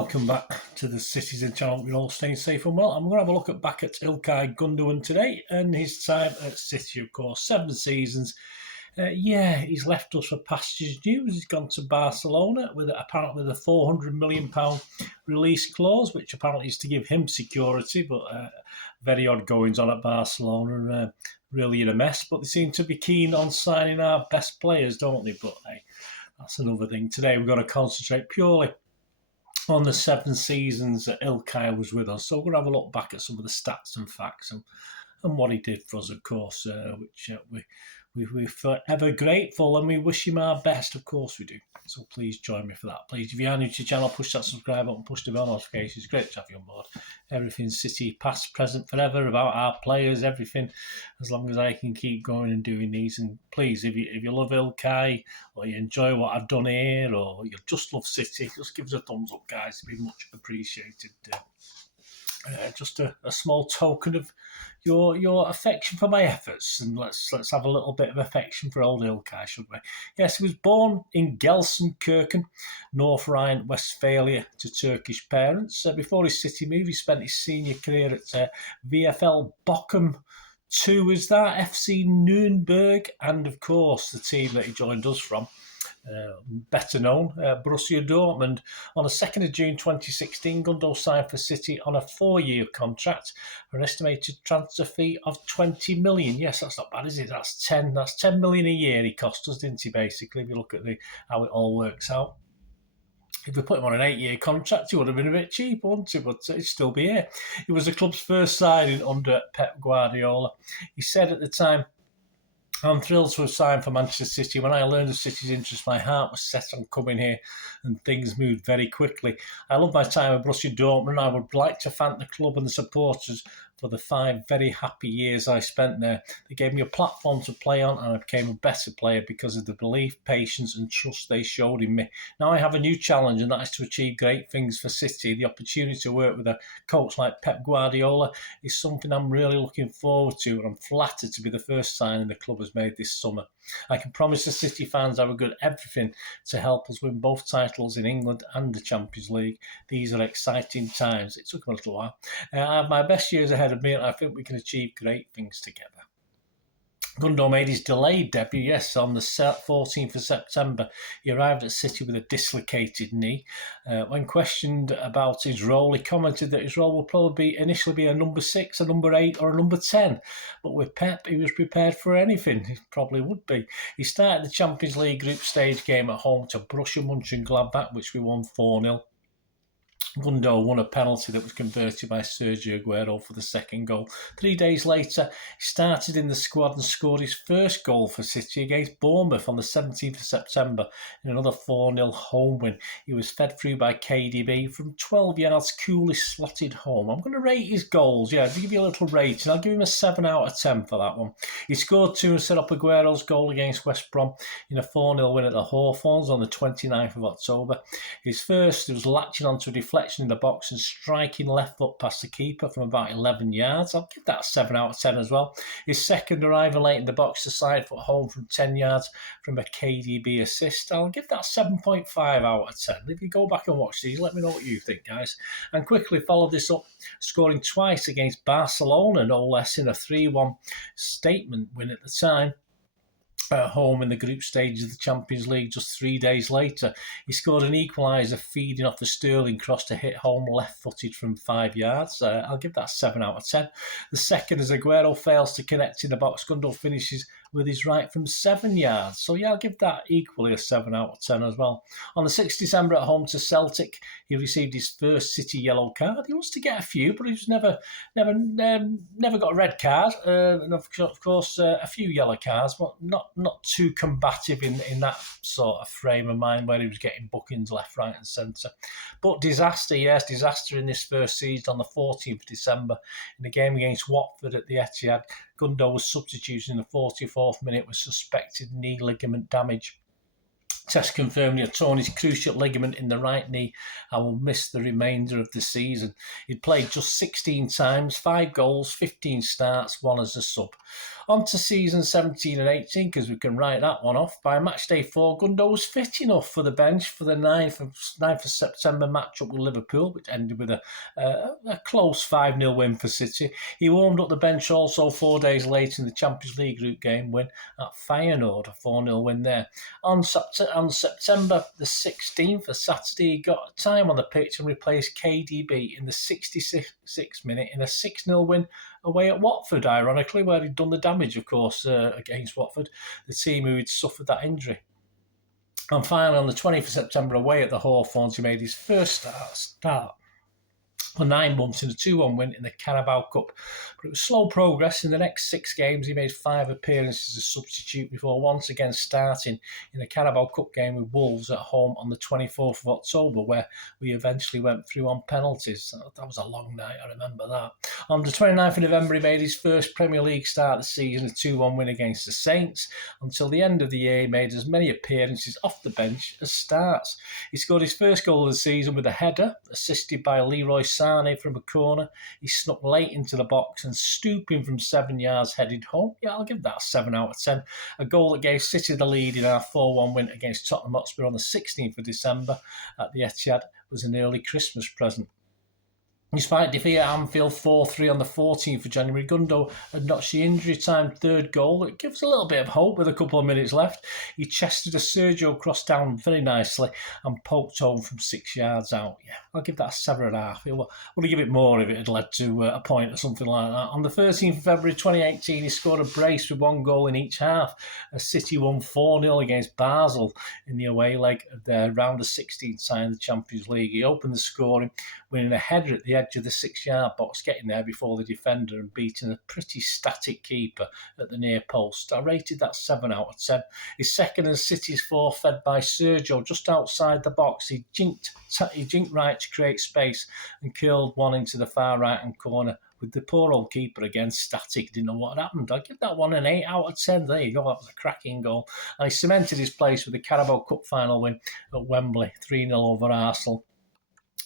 welcome back to the Citizen channel. We're all staying safe and well. I'm going to have a look back at ILKAY Gundogan today and his time at City, of course. 7 seasons. He's left us for pastures news. He's gone to Barcelona with apparently the £400 million release clause, which apparently is to give him security, but very odd goings on at Barcelona. Really in a mess, but they seem to be keen on signing our best players, don't they? But hey, that's another thing. Today we're going to concentrate purely on the 7 seasons that ILKAY was with us. So we're going to have a look back at some of the stats and facts and what he did for us, of course, which we're forever grateful, and we wish him our best, of course we do. So please join me for that. Please, if you are new to the channel, push that subscribe button, push the bell notifications. Great to have you on board. Everything City, past, present, forever, about our players, everything, as long as I can keep going and doing these. And please, if you love ILKAY, or you enjoy what I've done here, or you just love City, just give us a thumbs up, guys. It'd be much appreciated. Just a small token of your affection for my efforts, and let's have a little bit of affection for old ILKAY, shouldn't we? Yes, he was born in Gelsenkirchen, North Rhine-Westphalia, to Turkish parents. Before his City move, he spent his senior career at VfL Bochum 2, is that, FC Nuremberg, and of course the team that he joined us from, better known, Borussia Dortmund. On the 2nd of June 2016, Gundo signed for City on a 4-year contract for an estimated transfer fee of 20 million. Yes, that's not bad, is it? That's 10 million a year he cost us, didn't he, basically, if you look at how it all works out. If we put him on an 8-year contract, he would have been a bit cheap, wouldn't he? But he'd still be here. He was the club's first signing under Pep Guardiola. He said at the time, "I'm thrilled to have signed for Manchester City. When I learned of City's interest, my heart was set on coming here, and things moved very quickly. I love my time at Borussia Dortmund. I would like to thank the club and the supporters for the 5 very happy years I spent there. They gave me a platform to play on, and I became a better player because of the belief, patience and trust they showed in me. Now I have a new challenge, and that is to achieve great things for City. The opportunity to work with a coach like Pep Guardiola is something I'm really looking forward to, and I'm flattered to be the first signing the club has made this summer. I can promise the City fans I will do everything to help us win both titles in England and the Champions League. These are exciting times." It took him a little while. "I have my best years ahead of me, and I think we can achieve great things together." Gundo made his delayed debut, yes, on the 14th of September. He arrived at City with a dislocated knee. When questioned about his role, he commented that his role will probably initially be a number 6, a number 8 or a number 10. But with Pep, he was prepared for anything. He probably would be. He started the Champions League group stage game at home to Borussia Mönchengladbach, which we won 4-0. Gundo won a penalty that was converted by Sergio Aguero for the second goal. 3 days later, he started in the squad and scored his first goal for City against Bournemouth on the 17th of September in another 4-0 home win. He was fed through by KDB from 12 yards, coolly slotted home. I'm going to rate his goals, to give you a little rating. I'll give him a 7 out of 10 for that one. He scored 2 and set up Aguero's goal against West Brom in a 4-0 win at the Hawthorns on the 29th of October. His first was latching onto a deflection in the box and striking left foot past the keeper from about 11 yards. I'll give that a 7 out of 10 as well. His second arrival late in the box to side foot home from 10 yards from a KDB assist. I'll give that 7.5 out of 10. If you go back and watch these, let me know what you think, guys. And quickly follow this up, scoring twice against Barcelona, no less, in a 3-1 statement win at the time. At home in the group stage of the Champions League just 3 days later. He scored an equaliser feeding off the Sterling cross to hit home left-footed from 5 yards. I'll give that 7 out of 10. The second, as Aguero fails to connect in the box, Gundo finishes with his right from 7 yards. So I'll give that equally a 7 out of 10 as well. On the 6th of December at home to Celtic, he received his first City yellow card. He wants to get a few, but he's never got a red card. And of course, a few yellow cards, but not too combative in that sort of frame of mind where he was getting bookings left, right and centre. But disaster in this first season on the 14th of December in the game against Watford at the Etihad. Gundo was substituted in the 44th minute with suspected knee ligament damage. Test confirmed he had torn his cruciate ligament in the right knee and will miss the remainder of the season. He'd played just 16 times, 5 goals, 15 starts, 1 as a sub. On to season 17 and 18, because we can write that one off. By match day 4, Gundo was fit enough for the bench for the 9th of September matchup with Liverpool, which ended with a close 5-0 win for City. He warmed up the bench also 4 days later in the Champions League group game win at Feyenoord, a 4-0 win there. On September the 16th, a Saturday, he got time on the pitch and replaced KDB in the 66th minute in a 6-0 win away at Watford, ironically, where he'd done the damage, of course, against Watford, the team who had suffered that injury. And finally, on the 20th of September, away at the Hawthorns, he made his first start for 9 months in a 2-1 win in the Carabao Cup. But it was slow progress. In the next 6 games, he made 5 appearances as a substitute before once again starting in the Carabao Cup game with Wolves at home on the 24th of October, where we eventually went through on penalties. That was a long night, I remember that. On the 29th of November, he made his first Premier League start of the season, a 2-1 win against the Saints. Until the end of the year, he made as many appearances off the bench as starts. He scored his first goal of the season with a header, assisted by Leroy Sané from a corner. He snuck late into the box and stooping from 7 yards headed home. Yeah, I'll give that a 7 out of 10. A goal that gave City the lead in our 4-1 win against Tottenham Hotspur on the 16th of December at the Etihad was an early Christmas present. Despite defeat at Anfield 4-3 on the 14th of January, Gundo had notched the injury-time 3rd goal. It gives a little bit of hope with a couple of minutes left. He chested a Sergio cross down very nicely and poked home from 6 yards out. Yeah, I'll give that a 7.5. Would have given it more if it had led to a point or something like that. On the 13th of February 2018, he scored a brace with 1 goal in each half. City won 4-0 against Basel in the away leg of their round of 16 tie in the Champions League. He opened the scoring, winning a header at the edge of the 6-yard box, getting there before the defender and beating a pretty static keeper at the near post. I rated that 7 out of 10. His second and City's 4 fed by Sergio just outside the box. He jinked right to create space and curled one into the far right-hand corner with the poor old keeper again static. Didn't know what had happened. I'd give that one an 8 out of 10. There you go. That was a cracking goal. And he cemented his place with the Carabao Cup final win at Wembley, 3-0 over Arsenal.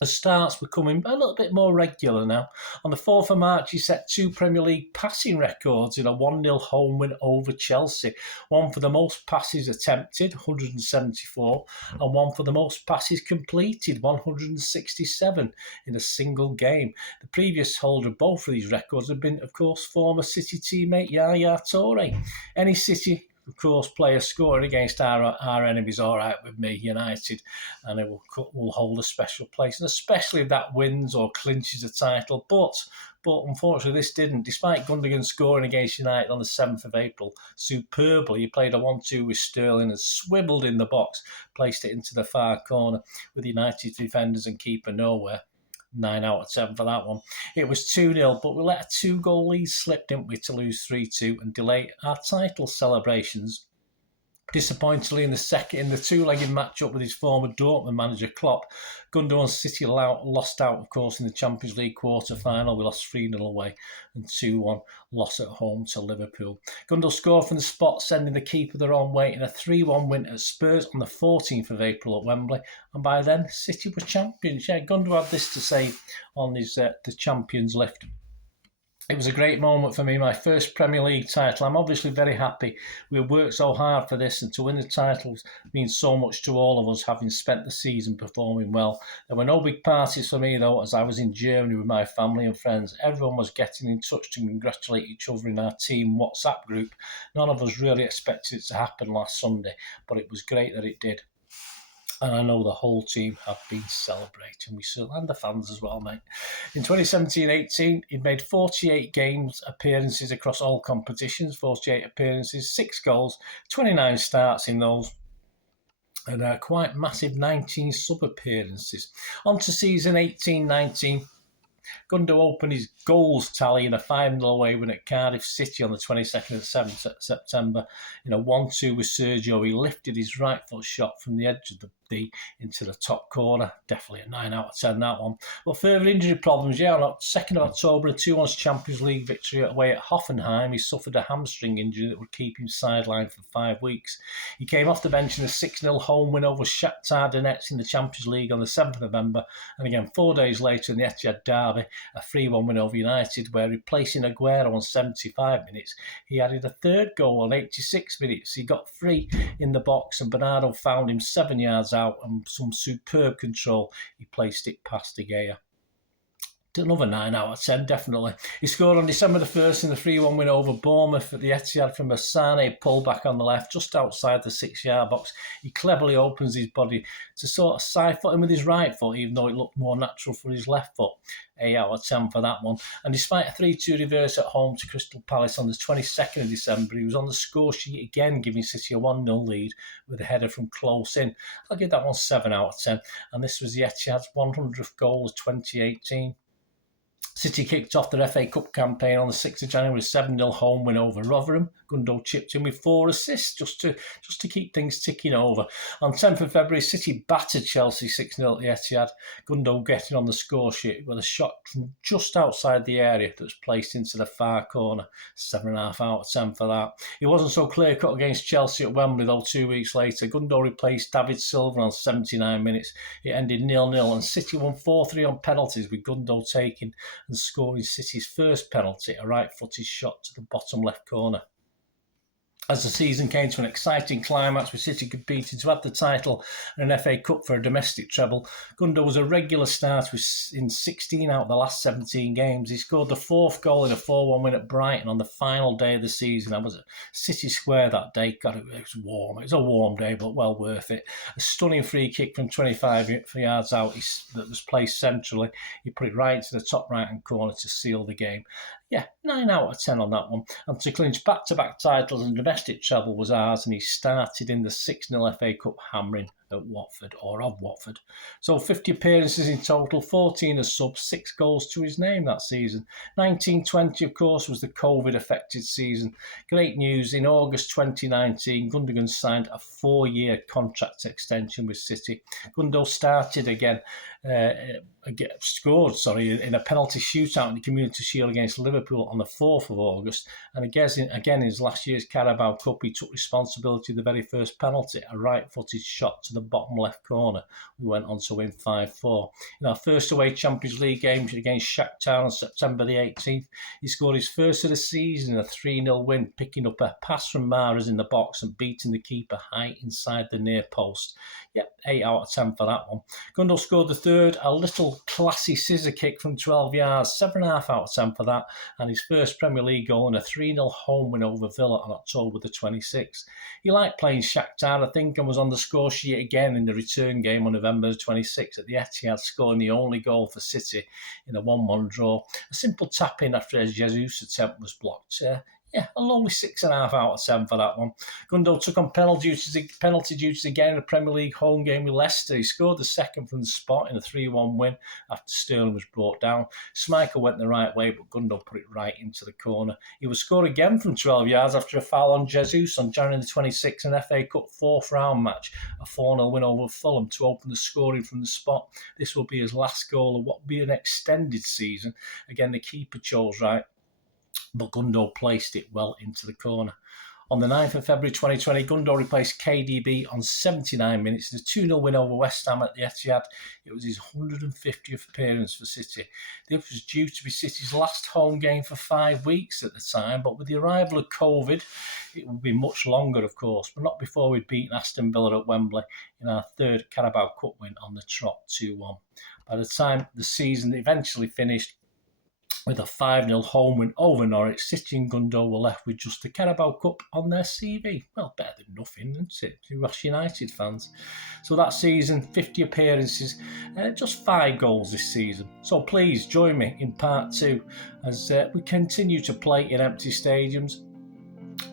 The starts were coming a little bit more regular now. On the 4th of March, he set 2 Premier League passing records in a 1-0 home win over Chelsea. One for the most passes attempted, 174, and one for the most passes completed, 167, in a single game. The previous holder of both of these records had been, of course, former City teammate Yaya Toure. Any City, of course, player scoring against our enemies, all right with me, United, and it will hold a special place, and especially if that wins or clinches a title. But unfortunately, this didn't. Despite Gundogan scoring against United on the 7th of April superbly, he played a 1-2 with Sterling and swiveled in the box, placed it into the far corner with United defenders and keeper nowhere. 9 out of 10 for that one. It was 2-0, but we let a 2-goal lead slip, didn't we, to lose 3-2 and delay our title celebrations. Disappointingly, in the 2-legged matchup with his former Dortmund manager Klopp, Gundo and City lost out, of course, in the Champions League quarter-final. We lost 3-0 away and 2-1 loss at home to Liverpool. Gundo scored from the spot, sending the keeper their own way in a 3-1 win at Spurs on the 14th of April at Wembley. And by then, City were champions. Yeah, Gundo had this to say on his the Champions lift. It was a great moment for me, my first Premier League title. I'm obviously very happy. We worked so hard for this, and to win the titles means so much to all of us, having spent the season performing well. There were no big parties for me, though, as I was in Germany with my family and friends. Everyone was getting in touch to congratulate each other in our team WhatsApp group. None of us really expected it to happen last Sunday, but it was great that it did. And I know the whole team have been celebrating. We certainly, and the fans as well, mate. In 2017-18, he'd made 48 games appearances across all competitions, 48 appearances, 6 goals, 29 starts in those, and a quite massive 19 sub-appearances. On to season 18-19. Gundo opened his goals tally in a 5-0 away win at Cardiff City on the 22nd of September. In a 1-2 with Sergio, he lifted his right foot shot from the edge of the thee into the top corner. Definitely a 9 out of 10, that one. But further injury problems, yeah, on 2nd of October, a 2-1 Champions League victory away at Hoffenheim. He suffered a hamstring injury that would keep him sidelined for 5 weeks. He came off the bench in a 6-0 home win over Shakhtar Donetsk in the Champions League on the 7th of November. And again, 4 days later in the Etihad derby, a 3-1 win over United, where replacing Aguero on 75 minutes, he added a third goal on 86 minutes. He got free in the box and Bernardo found him 7 yards out, and some superb control. He placed it past De Gea. Another 9 out of 10, definitely. He scored on December the 1st in the 3-1 win over Bournemouth at the Etihad from a Sane pullback on the left, just outside the 6-yard box. He cleverly opens his body to sort of side foot him with his right foot, even though it looked more natural for his left foot. 8 out of 10 for that one. And despite a 3-2 reverse at home to Crystal Palace on the 22nd of December, he was on the score sheet again, giving City a 1-0 lead with a header from close in. I'll give that one 7 out of 10. And this was the Etihad's 100th goal of 2018. City kicked off their FA Cup campaign on the 6th of January with a 7-0 home win over Rotherham. Gundo chipped in with 4 assists just to keep things ticking over. On 10th of February, City battered Chelsea 6-0 at the Etihad. Gundo getting on the score sheet with a shot from just outside the area that was placed into the far corner. 7.5 out of 10 for that. It wasn't so clear-cut against Chelsea at Wembley, though. 2 weeks later, Gundo replaced David Silva on 79 minutes. It ended 0-0 and City won 4-3 on penalties, with Gundo taking and scoring City's first penalty, a right-footed shot to the bottom left corner. As the season came to an exciting climax with City competing to add the title and an FA Cup for a domestic treble, Gundo was a regular starter in 16 out of the last 17 games. He scored the 4th goal in a 4-1 win at Brighton on the final day of the season. I was at City Square that day. God, it was warm. It was a warm day, but well worth it. A stunning free kick from 25 yards out that was placed centrally. He put it right into the top right-hand corner to seal the game. Yeah, 9 out of 10 on that one. And to clinch back-to-back titles and domestic treble was ours, and he started in the 6-0 FA Cup hammering at Watford, or of Watford. So 50 appearances in total, 14 as sub, 6 goals to his name that season. 1920, of course, was the COVID-affected season. Great news, in August 2019, Gundogan signed a 4-year contract extension with City. Gundo started scored in a penalty shootout in the Community Shield against Liverpool on the 4th of August. And again, in his last year's Carabao Cup, he took responsibility of the very first penalty, a right-footed shot to the bottom left corner. We went on to win 5-4. In our first away Champions League game against Shakhtar on September the 18th, he scored his first of the season in a 3-0 win, picking up a pass from Mahrez in the box and beating the keeper high inside the near post. Yep, 8 out of 10 for that one. Gundo scored the third, a little classy scissor kick from 12 yards, 7.5 out of 10 for that, and his first Premier League goal in a 3-0 home win over Villa on October the 26th. He liked playing Shakhtar, I think, and was on the score sheet again in the return game on November the 26th at the Etihad, scoring the only goal for City in a 1-1 draw. A simple tap-in after a Jesus attempt was blocked. Yeah, a lowly 6.5 out of 10 for that one. Gundo took on penalty duties again in a Premier League home game with Leicester. He scored the second from the spot in a 3-1 win after Sterling was brought down. Schmeichel went the right way, but Gundo put it right into the corner. He would score again from 12 yards after a foul on Jesus on January the 26th, an FA Cup 4th round match, a 4-0 win over Fulham to open the scoring from the spot. This will be his last goal of what will be an extended season. Again, the keeper chose right, but Gundo placed it well into the corner. On the 9th of February 2020, Gundo replaced KDB on 79 minutes in a 2-0 win over West Ham at the Etihad. It was his 150th appearance for City. This was due to be City's last home game for 5 weeks at the time, but with the arrival of COVID, it will be much longer, of course, but not before we'd beaten Aston Villa at Wembley in our third Carabao Cup win on the trot, 2-1. By the time the season eventually finished, with a 5-0 home win over Norwich, City and Gundo were left with just the Carabao Cup on their CV. Well, better than nothing, isn't it, to us United fans? So that season, 50 appearances, just 5 goals this season. So please join me in part 2 as we continue to play in empty stadiums.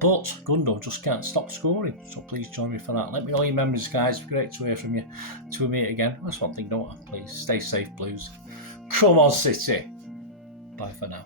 But Gundo just can't stop scoring, so please join me for that. Let me know your memories, guys. It's great to hear from you. Till we meet again. That's one thing, don't I? Please stay safe, Blues. Come on, City. Bye for now.